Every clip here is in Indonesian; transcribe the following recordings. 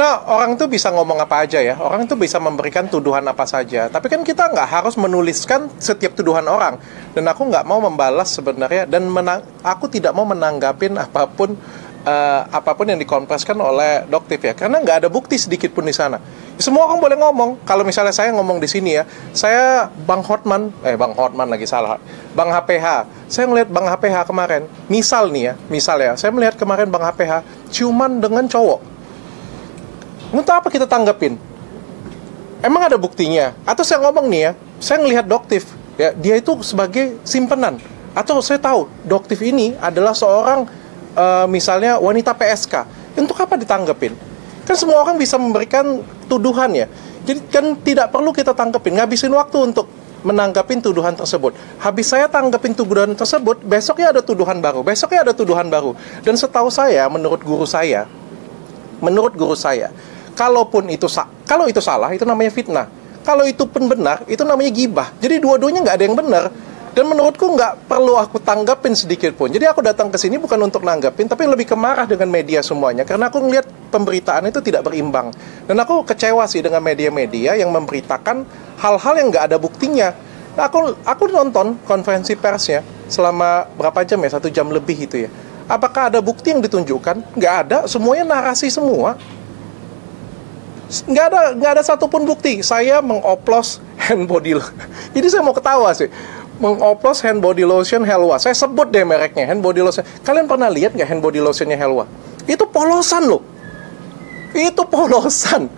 Nah, orang tuh bisa ngomong apa aja ya. Orang tuh bisa memberikan tuduhan apa saja. Tapi kan kita nggak harus menuliskan setiap tuduhan orang. Dan aku nggak mau membalas sebenarnya. Dan aku tidak mau menanggapin apapun yang dikonfeskan oleh Doktif ya. Karena nggak ada bukti sedikit pun di sana. Semua orang boleh ngomong. Kalau misalnya saya ngomong di sini ya, saya Bang Hotman lagi salah. Bang HPH. Saya ngelihat Bang HPH kemarin. Misal ya, saya melihat kemarin Bang HPH ciuman dengan cowok. Untuk apa kita tanggapin? Emang ada buktinya? Atau saya ngomong nih ya, saya ngelihat Doktif, ya, dia itu sebagai simpenan. Atau saya tahu Doktif ini adalah seorang misalnya wanita PSK. Untuk apa ditanggapin? Kan semua orang bisa memberikan tuduhan ya. Jadi kan tidak perlu kita tanggapin, ngabisin waktu untuk menanggapin tuduhan tersebut. Habis saya tanggapin tuduhan tersebut, besoknya ada tuduhan baru, Dan setahu saya, menurut guru saya, kalau itu salah, itu namanya fitnah. Kalau itu pun benar, itu namanya gibah. Jadi dua-duanya nggak ada yang benar. Dan menurutku nggak perlu aku tanggapin sedikit pun. Jadi aku datang ke sini bukan untuk nanggapin, tapi lebih kemarah dengan media semuanya. Karena aku ngelihat pemberitaan itu tidak berimbang. Dan aku kecewa sih dengan media-media yang memberitakan hal-hal yang nggak ada buktinya. Nah, aku nonton konferensi persnya selama berapa jam ya, 1 jam lebih itu ya. Apakah ada bukti yang ditunjukkan? Nggak ada, semuanya narasi semua. Nggak ada satupun bukti. Saya mengoplos hand body lotion. Jadi saya mau ketawa sih. Mengoplos hand body lotion Helwa. Saya sebut deh mereknya, hand body lotion. Kalian pernah lihat nggak hand body lotionnya Helwa? Itu polosan loh. Itu polosan.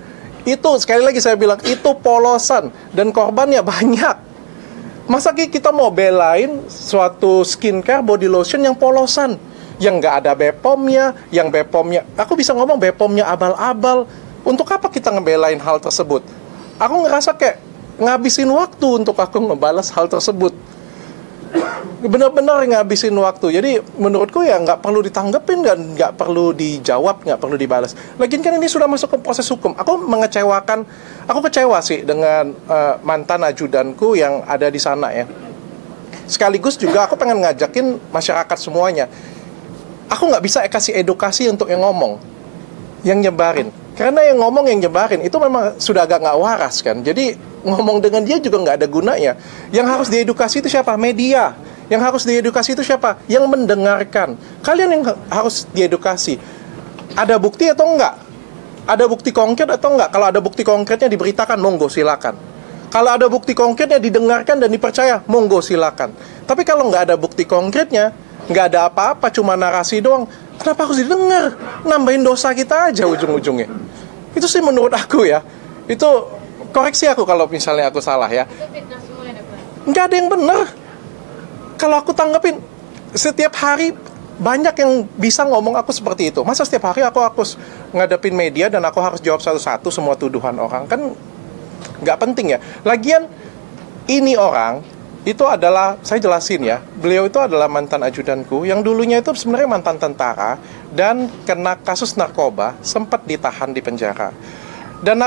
Itu sekali lagi saya bilang, itu polosan. Dan korbannya banyak. Masa kita mau belain suatu skincare body lotion yang polosan? Yang nggak ada BPOM-nya, yang BPOM-nya, aku bisa ngomong BPOM-nya abal-abal. Untuk apa kita ngebelain hal tersebut? Aku ngerasa kayak ngabisin waktu untuk aku ngebalas hal tersebut. Benar-benar ngabisin waktu. Jadi menurutku ya nggak perlu ditanggepin, nggak perlu dijawab, nggak perlu dibalas. Lagian kan ini sudah masuk ke proses hukum. Aku kecewa sih dengan mantan ajudanku yang ada di sana ya. Sekaligus juga aku pengen ngajakin masyarakat semuanya. Aku nggak bisa kasih edukasi untuk yang ngomong, yang nyebarin. Karena yang ngomong, yang nyebarin itu memang sudah agak nggak waras kan. Jadi ngomong dengan dia juga nggak ada gunanya. Yang harus diedukasi itu siapa? Media. Yang harus diedukasi itu siapa? Yang mendengarkan. Kalian yang harus diedukasi. Ada bukti atau enggak? Ada bukti konkret atau enggak? Kalau ada bukti konkretnya diberitakan, monggo silakan. Kalau ada bukti konkretnya didengarkan dan dipercaya, monggo silakan. Tapi kalau nggak ada bukti konkretnya, nggak ada apa-apa, cuma narasi doang, kenapa harus didengar? Nambahin dosa kita aja ujung-ujungnya. Itu sih menurut aku ya. Itu koreksi aku kalau misalnya aku salah ya. Nggak ada yang benar. Kalau aku tanggapin, setiap hari banyak yang bisa ngomong aku seperti itu. Masa setiap hari aku harus ngadepin media dan aku harus jawab satu-satu semua tuduhan orang? Kan nggak penting ya. Lagian ini orang itu adalah, saya jelasin ya, beliau itu adalah mantan ajudanku yang dulunya itu sebenarnya mantan tentara dan kena kasus narkoba, sempat ditahan di penjara. Dan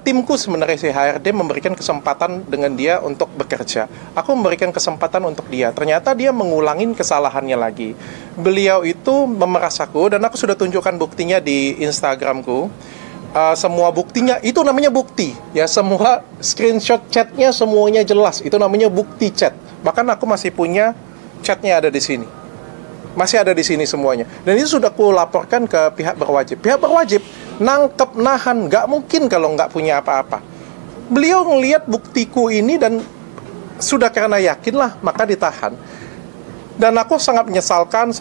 timku sebenarnya si HRD memberikan kesempatan dengan dia untuk bekerja. Aku memberikan kesempatan untuk dia. Ternyata dia mengulangin kesalahannya lagi. Beliau itu memeras aku dan aku sudah tunjukkan buktinya di Instagramku. Semua buktinya, itu namanya bukti ya, semua screenshot chatnya semuanya jelas, itu namanya bukti chat. Bahkan aku masih punya chatnya ada di sini, masih ada di sini semuanya. Dan itu sudah aku laporkan ke pihak berwajib. Pihak berwajib nangkep, nahan, nggak mungkin kalau nggak punya apa-apa. Beliau ngelihat buktiku ini dan sudah karena yakin lah maka ditahan. Dan aku sangat menyesalkan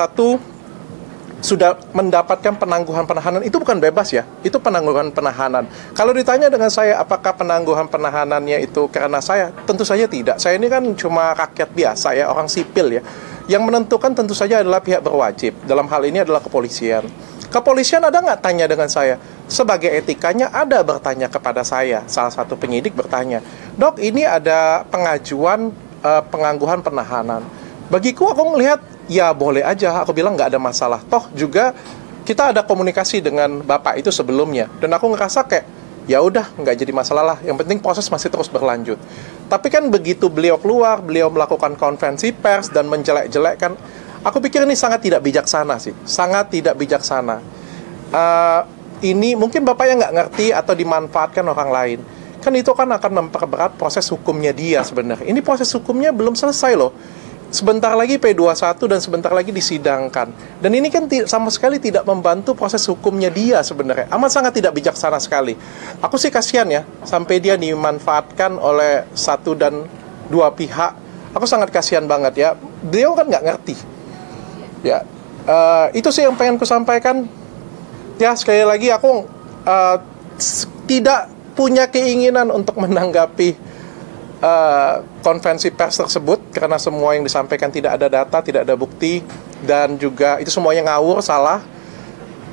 sudah mendapatkan penangguhan penahanan. Itu bukan bebas ya, itu penangguhan penahanan. Kalau ditanya dengan saya apakah penangguhan penahanannya itu karena saya, tentu saja tidak. Saya ini kan cuma rakyat biasa ya, orang sipil ya. Yang menentukan tentu saja adalah pihak berwajib. Dalam hal ini adalah kepolisian. Kepolisian ada nggak tanya dengan saya? Sebagai etikanya ada bertanya kepada saya. Salah satu penyidik bertanya, "Dok, ini ada pengajuan penangguhan penahanan." Bagiku aku melihat ya boleh aja, aku bilang nggak ada masalah. Toh juga kita ada komunikasi dengan bapak itu sebelumnya, dan aku ngerasa kayak ya udah nggak jadi masalah lah. Yang penting proses masih terus berlanjut. Tapi kan begitu beliau keluar, beliau melakukan konferensi pers dan menjelek-jelekkan, aku pikir ini sangat tidak bijaksana sih, sangat tidak bijaksana. ini mungkin Bapak yang nggak ngerti atau dimanfaatkan orang lain. Kan itu kan akan memperberat proses hukumnya dia sebenarnya. Ini proses hukumnya belum selesai loh. Sebentar lagi P21 dan sebentar lagi disidangkan. Dan ini kan sama sekali tidak membantu proses hukumnya dia sebenarnya. Amat sangat tidak bijaksana sekali. Aku sih kasihan ya, sampai dia dimanfaatkan oleh satu dan dua pihak. Aku sangat kasihan banget ya. Beliau kan nggak ngerti. Ya, itu sih yang pengen ku sampaikan. Ya, sekali lagi aku tidak punya keinginan untuk menanggapi konvensi pers tersebut karena semua yang disampaikan tidak ada data, tidak ada bukti, dan juga itu semuanya ngawur, salah.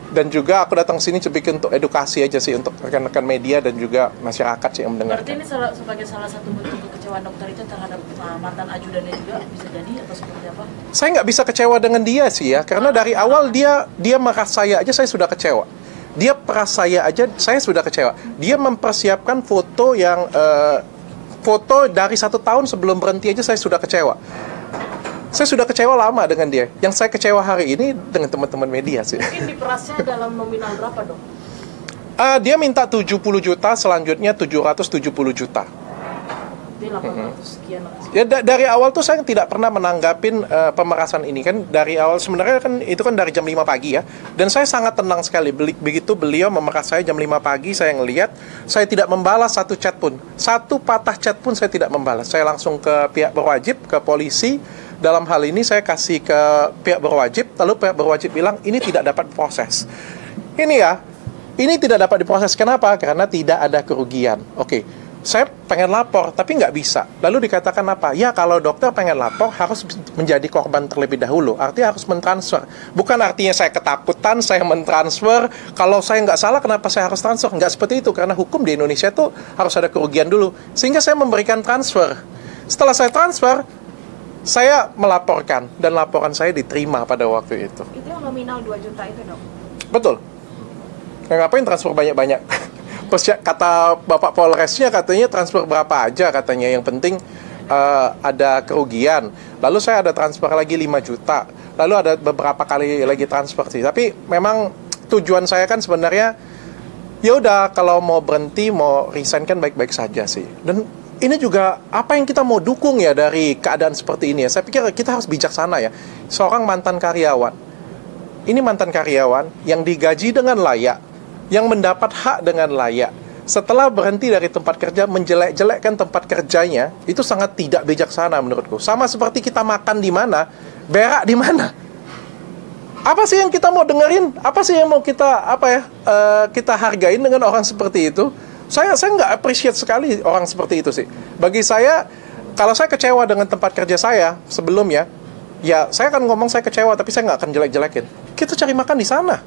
Dan juga aku datang sini lebih untuk edukasi aja sih untuk rekan-rekan media dan juga masyarakat sih yang mendengar. Berarti ini sebagai salah satu bentuk kekecewaan dokter itu terhadap mantan ajudannya juga bisa jadi atau seperti apa? Saya nggak bisa kecewa dengan dia sih ya, karena dari awal dia meras saya aja saya sudah kecewa. Dia peras saya aja saya sudah kecewa. Dia mempersiapkan foto yang foto dari 1 tahun sebelum berhenti aja saya sudah kecewa. Saya sudah kecewa lama dengan dia. Yang saya kecewa hari ini dengan teman-teman media sih. Mungkin diperasnya dalam nominal berapa dong? Dia minta 70 juta, selanjutnya 770 juta. Jadi 800 sekian. Ya dari awal tuh saya tidak pernah menanggapin pemerasan ini kan. Dari awal sebenarnya kan itu kan dari jam 5 pagi ya. Dan saya sangat tenang sekali. Begitu beliau memeras saya jam 5 pagi, saya ngelihat, saya tidak membalas satu chat pun. Satu patah chat pun saya tidak membalas. Saya langsung ke pihak berwajib, ke polisi. Dalam hal ini saya kasih ke pihak berwajib, lalu pihak berwajib bilang ini tidak dapat diproses. Ini tidak dapat diproses. Kenapa? Karena tidak ada kerugian. Oke. Saya pengen lapor, tapi nggak bisa. Lalu dikatakan apa? Ya, kalau dokter pengen lapor, harus menjadi korban terlebih dahulu. Artinya harus mentransfer. Bukan artinya saya ketakutan, saya mentransfer. Kalau saya nggak salah, kenapa saya harus transfer? Nggak seperti itu, karena hukum di Indonesia itu harus ada kerugian dulu. Sehingga saya memberikan transfer. Setelah saya transfer, saya melaporkan. Dan laporan saya diterima pada waktu itu. Itu yang nominal 2 juta itu, dok? Betul. Ngapain transfer banyak-banyak? Kata Bapak Polresnya katanya transfer berapa aja katanya, yang penting ada kerugian. Lalu saya ada transfer lagi 5 juta. Lalu ada beberapa kali lagi transfer sih. Tapi memang tujuan saya kan sebenarnya ya udah, kalau mau berhenti, mau resign kan baik-baik saja sih. Dan ini juga apa yang kita mau dukung ya dari keadaan seperti ini ya. Saya pikir kita harus bijaksana ya. Seorang mantan karyawan. Ini mantan karyawan yang digaji dengan layak, yang mendapat hak dengan layak. Setelah berhenti dari tempat kerja, menjelek-jelekkan tempat kerjanya, itu sangat tidak bijaksana menurutku. Sama seperti kita makan di mana, berak di mana. Apa sih yang kita mau dengerin? Apa sih yang mau kita kita hargain dengan orang seperti itu? Saya nggak appreciate sekali orang seperti itu sih. Bagi saya, kalau saya kecewa dengan tempat kerja saya sebelumnya, ya saya akan ngomong saya kecewa, tapi saya nggak akan jelek-jelekin. Kita cari makan di sana.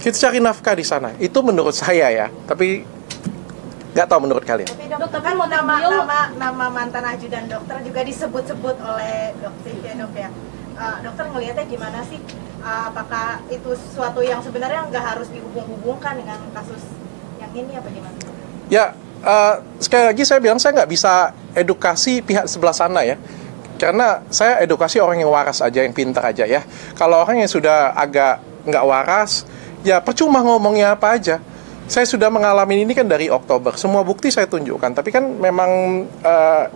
Kita cari nafkah di sana. Itu menurut saya ya. Tapi nggak tahu menurut kalian. Tapi dokter kan nama mantan ajudan dokter juga disebut-sebut oleh dokter ya, dok ya. Dokter ngelihatnya gimana sih? Apakah itu sesuatu yang sebenarnya nggak harus dihubung-hubungkan dengan kasus yang ini apa gimana? Ya, sekali lagi saya bilang saya nggak bisa edukasi pihak sebelah sana ya. Karena saya edukasi orang yang waras aja, yang pintar aja ya. Kalau orang yang sudah agak nggak waras, ya percuma ngomongnya apa aja. Saya sudah mengalami ini kan dari Oktober. Semua bukti saya tunjukkan. Tapi kan memang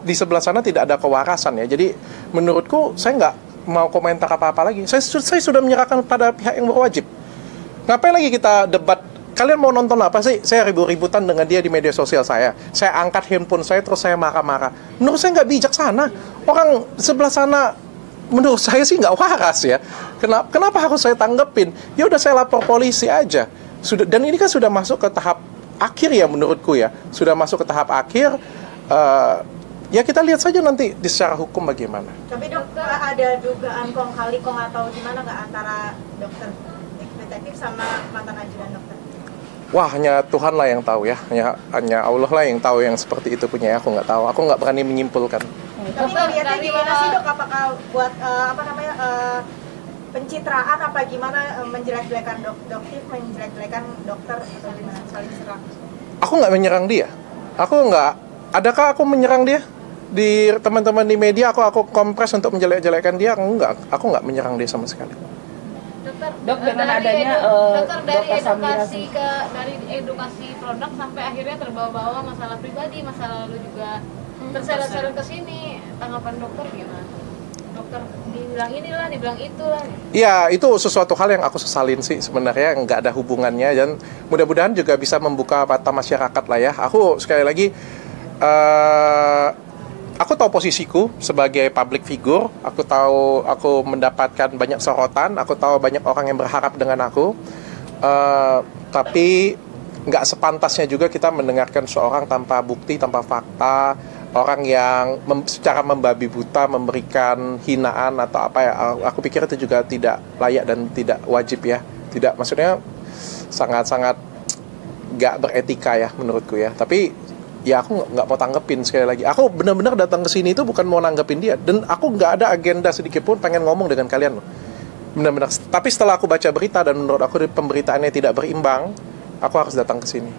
di sebelah sana tidak ada kewarasan ya. Jadi menurutku saya nggak mau komentar apa-apa lagi. Saya sudah menyerahkan pada pihak yang berwajib. Ngapain lagi kita debat? Kalian mau nonton apa sih? Saya ribut-ributan dengan dia di media sosial saya. Saya angkat handphone saya terus saya marah-marah. Menurut saya nggak bijaksana. Orang sebelah sana menurut saya sih nggak waras ya. Kenapa harus saya tanggepin? Ya udah saya lapor polisi aja. Dan ini kan sudah masuk ke tahap akhir ya menurutku ya. Sudah masuk ke tahap akhir. Ya kita lihat saja nanti di secara hukum bagaimana. Tapi dokter ada dugaan kong kali kong atau gimana nggak antara dokter detektif sama mantan ajudan dokter? Wah, hanya Tuhan lah yang tahu ya. Hanya Allah lah yang tahu yang seperti itu punya. Aku nggak tahu. Aku nggak berani menyimpulkan. Tapi ngeliatnya gimana sih dok? Apakah buat pencitraan apa gimana, menjelek-jelekan dokter, menjelek-jelekan dokter atau gimana, saling serang? Aku nggak menyerang dia. Adakah aku menyerang dia? Di teman-teman di media aku kompres untuk menjelek-jelekan dia? Enggak. Aku nggak menyerang dia sama sekali. Dok, dengan dari adanya dokter dari Dr. Samira edukasi ke dari edukasi produk sampai akhirnya terbawa-bawa masalah pribadi, masa lalu juga terseret-seret ke sini. Tanggapan dokter gimana? Dokter dibilang inilah, dibilang itulah. Ya, itu sesuatu hal yang aku sesalin sih sebenarnya, nggak ada hubungannya, dan mudah-mudahan juga bisa membuka mata masyarakat lah ya. Aku sekali lagi, aku tahu posisiku sebagai public figure, aku tahu aku mendapatkan banyak sorotan, aku tahu banyak orang yang berharap dengan aku, tapi nggak sepantasnya juga kita mendengarkan seorang tanpa bukti, tanpa fakta, orang yang secara membabi buta memberikan hinaan atau apa ya. Aku pikir itu juga tidak layak dan tidak wajib ya. Tidak, maksudnya sangat-sangat nggak beretika ya menurutku ya. Tapi ya aku nggak mau tanggepin sekali lagi. Aku benar-benar datang ke sini itu bukan mau nanggepin dia, dan aku nggak ada agenda sedikit pun pengen ngomong dengan kalian loh. Benar-benar. Tapi setelah aku baca berita dan menurut aku pemberitaannya tidak berimbang, aku harus datang ke sini.